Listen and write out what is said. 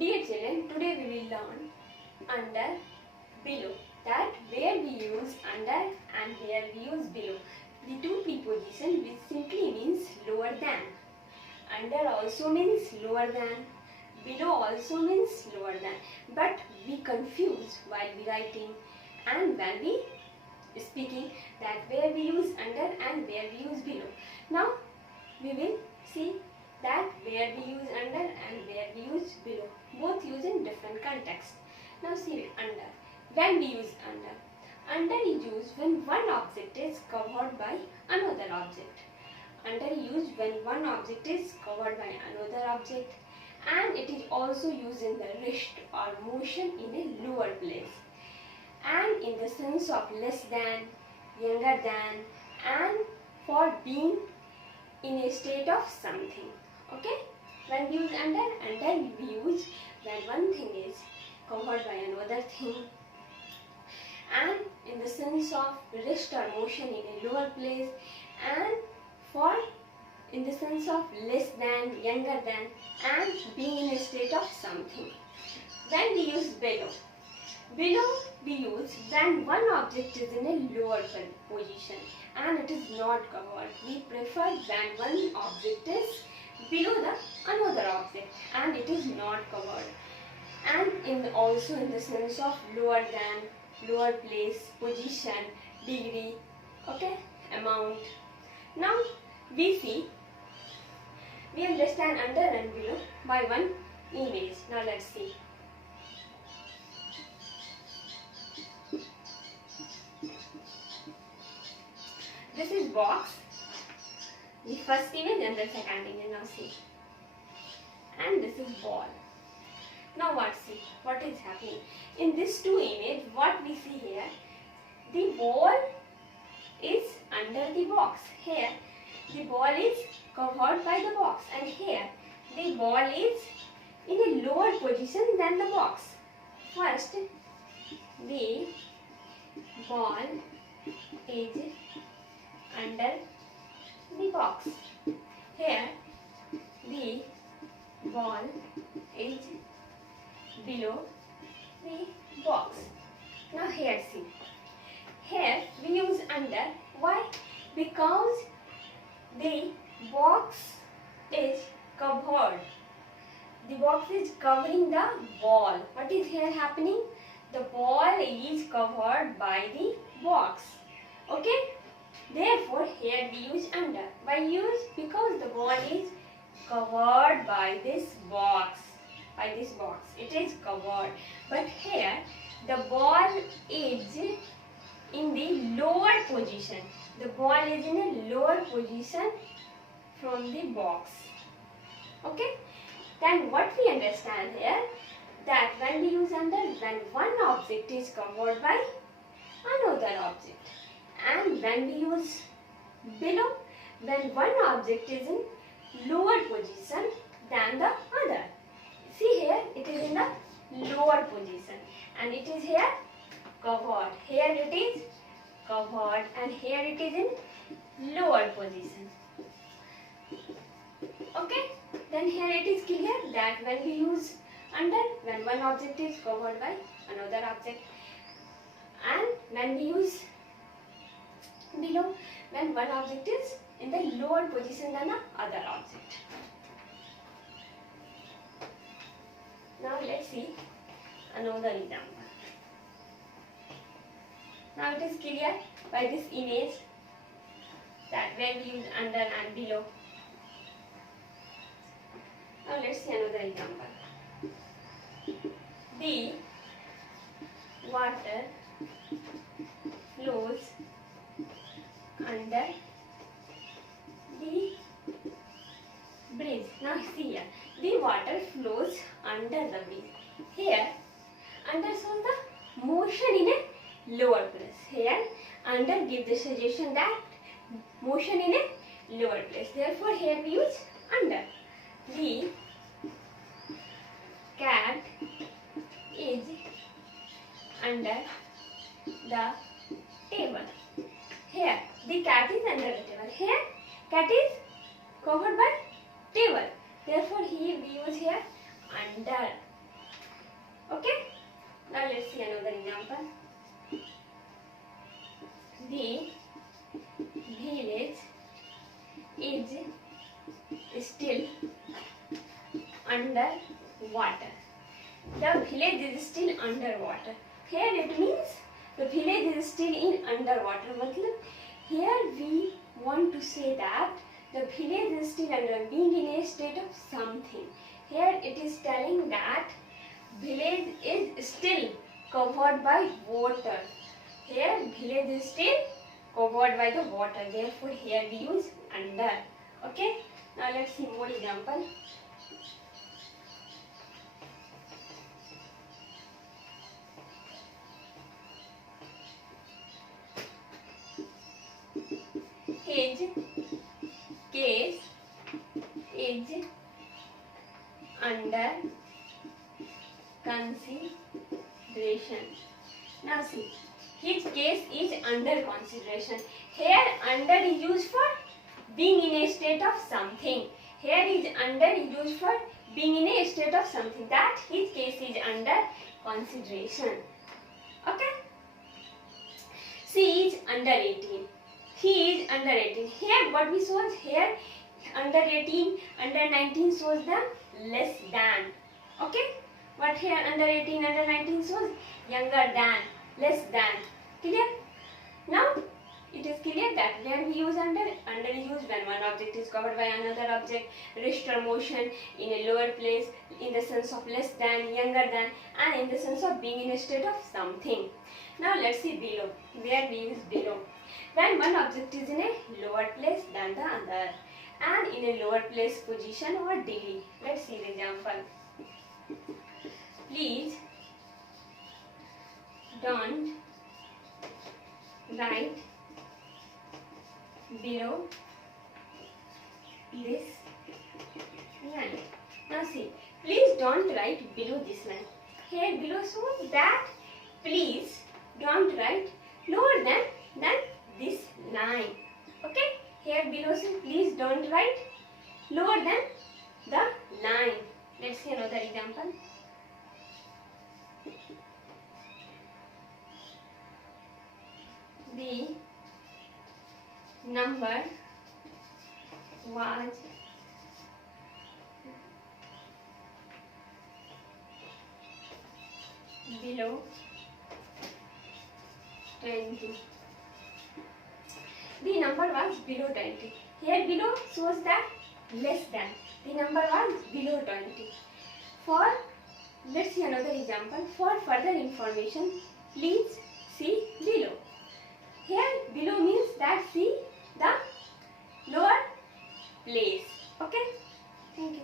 Dear children, today we will learn under, below. That where we use under and where we use below. The two prepositions which simply means lower than. Under also means lower than. Below also means lower than. But we confuse while we writing and when we speaking that where we use under and where we use below. Now we will see that where we use under and where we use below. Both used in different contexts. Now see under. When we use under. Under is used when one object is covered by another object. Under is used when one object is covered by another object, and it is also used in the rest or motion in a lower place, and in the sense of less than, younger than, and for being in a state of something. Okay? When we use under we use when one thing is covered by another thing, and in the sense of rest or motion in a lower place, and for in the sense of less than, younger than, and being in a state of something. When we use below. Below we use when one object is in a lower position and it is not covered. We prefer when one object is below the another object and it is not covered. And also in the sense of lower than, lower place, position, degree, okay, amount. Now we understand under and below by one image. Now let's see. This is box, the first image and the second image. Now see. And this is ball. Now what is happening? In these two images, what we see here, the ball is under the box. Here, the ball is covered by the box, and here, the ball is in a lower position than the box. First, the ball is under the box. Here, the ball is below the box. Now here see. Here we use under. Why? Because the box is covered. The box is covering the ball. What is here happening? The ball is covered by the box. Okay? Therefore, here we use under. Why use? Because the ball is covered by this box. By this box. It is covered. But here, the ball is in the lower position. The ball is in a lower position from the box. Okay? Then what we understand here, that when we use under, when one object is covered by another object. And when we use below, when one object is in lower position than the other. See here, it is in the lower position and it is here covered. Here it is covered and here it is in lower position. Okay, then here it is clear that when we use under, when one object is covered by another object, and when we use below, when one object is in the lower position than the other object. Now let's see another example. Now it is clear by this image that where we use under and below. Now let's see another example. The water flows under the bridge. Now see here, the water flows under the bridge. Here, under shows the motion in a lower place. Here, under gives the suggestion that motion in a lower place. Therefore, here we use under. The cat is under the table. Here, the cat is under the table. Here, cat is covered by table. Therefore, here we use here under. still under water. The village is still underwater. Here it means the village is still in underwater. मतलब here we want to say that the village is still under, being in a state of something. Here it is telling that village is still covered by water. Here village is still covered by the water. Therefore here we use under. Okay. Now let's see more example. His case is under consideration. Now see, his case is under consideration. Here under is used for being in a state of something. Here is under is used for being in a state of something. That his case is under consideration. Okay. She is under 18. He is under 18. Here what we shows here, under 18, under 19 shows them less than. Okay. What here under 18, under 19 shows younger than, less than. Clear? Now it is clear that where we use under is used when one object is covered by another object, rest or motion in a lower place, in the sense of less than, younger than, and in the sense of being in a state of something. Now let's see below, where we use below. When one object is in a lower place than the other and in a lower place position or degree. Let's see the example. Please don't write below this line. Now see, please don't write below this line. Here below shows that please don't write lower than this line. Okay. Here below says please don't write lower than the line. Let's see another example. The number was below 20. The number was below 20. Here below shows that less than. The number was below 20. For, let's see another example. For further information, please see below. Here below means that see the lower place. Okay. Thank you.